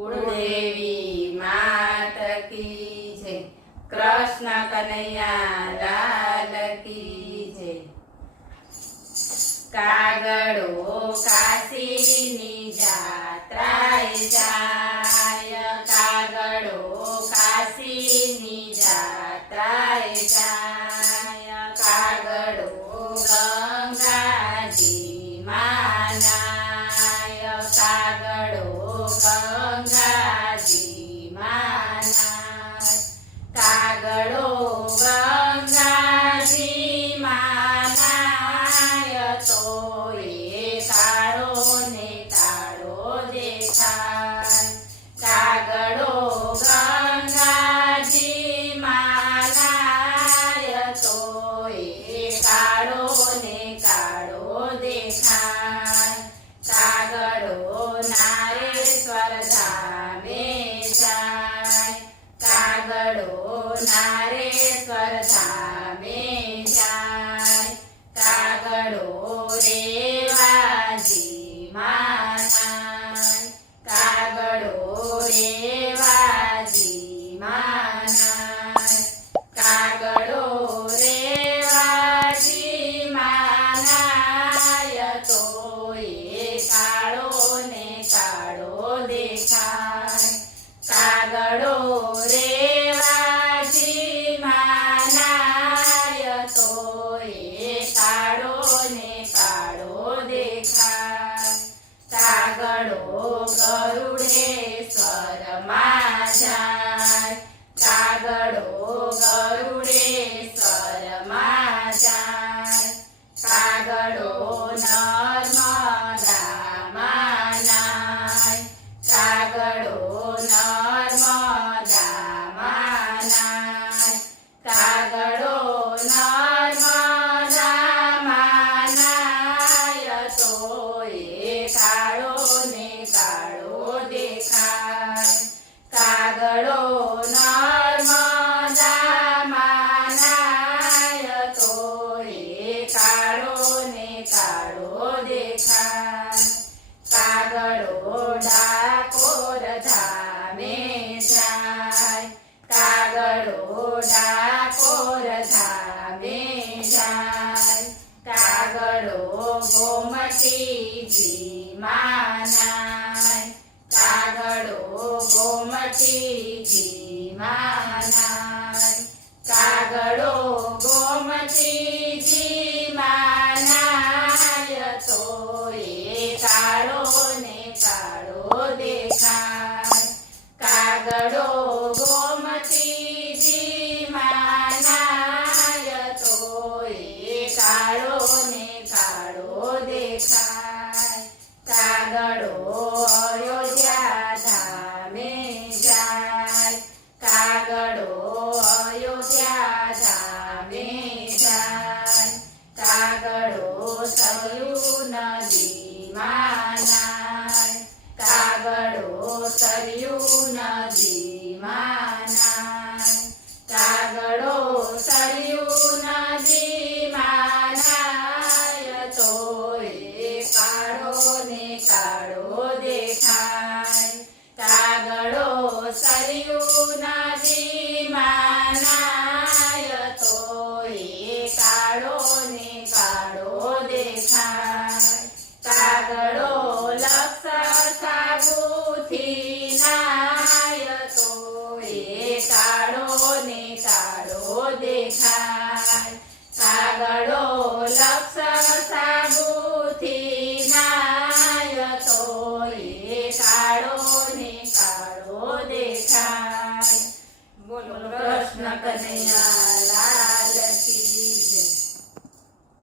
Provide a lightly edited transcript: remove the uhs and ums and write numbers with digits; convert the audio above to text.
કુળદેવી માત કી જય. કૃષ્ણ કનૈયા લાલ કી જય. કાગડો કાશીની જાત્રાએ જાય, કાગડો કાશીની જાત્રાએ જાય, કાગડો ગંગાજીમાં નાય, કાગડો ગંગાજીમાં નાય, કાગડો ગંગાજીમાં નાય તો એ કાળો ને કાળો દેખાય, કાગડો ગંગાજીમાં નાય તો એ કાળો ને કાળો દેખાય, કાગડો નારેશ્વર ધામે જાય, કાગડો નારેશ્વર ધામે જાય, કાગડો રેવાજીમાં નાય, કાગડો રેવાજીમાં નાય, કાગડો રેવાજીમાં નાય તો એ કાળો ને કાળો દેખાય, કાગડો રેવાજીમાં નાય તો એ કાળો ને કાળો દેખાય, કાગડો ગરુડેશ્વરમાં જાય, કાગડો ગરુડેશ્વરમાં જાય, કાગડો નર્મદામાં નાય, કાગડો નર્મદામાં નાય, કાગડો નર્મદામાં નાય તો એ કાળો ને કાળો દેખાય, કાગડો નર્મદામાં નાય તો એ કાળો ને કાળો દેખાય, કાગડો ડાકોર ધામે જાય, કાગડો ડાકોર ધામે જાય, કાગડો ગોમતીજીમાં નાય, કાગડો ગોમતીજીમાં નાય, કાગડો ગોમતીજીમાં નાય તો એ કાળો ને કાળો દેખાય, કાગડો ગોમતીજીમાં નાય તો એ કાળો ને કાળો દેખાય, કાગડો અયોધ્યા ધામે જાય, કાગડો અયોધ્યા ધામે જાય, કાગડો સરયુ નદીમાં નાય, કાગડો સરયુ નદીમાં નાય, કાગડો સરયુ નદીમાં નાય તો એ કાળો ને કાળો દેખાય, કાગડો સરયુ નદીમાં નાય તો એ કાળો ને કાળો દેખાય, કાગડો લક્ષ સાબુથી નાય તો એ કાળો ને કાળો દેખાય, કાગડો લક્ષ સાબુથી નાય તો એ કાળો ને કાળો દેખાય. બોલો કૃષ્ણ કનૈયા લાલ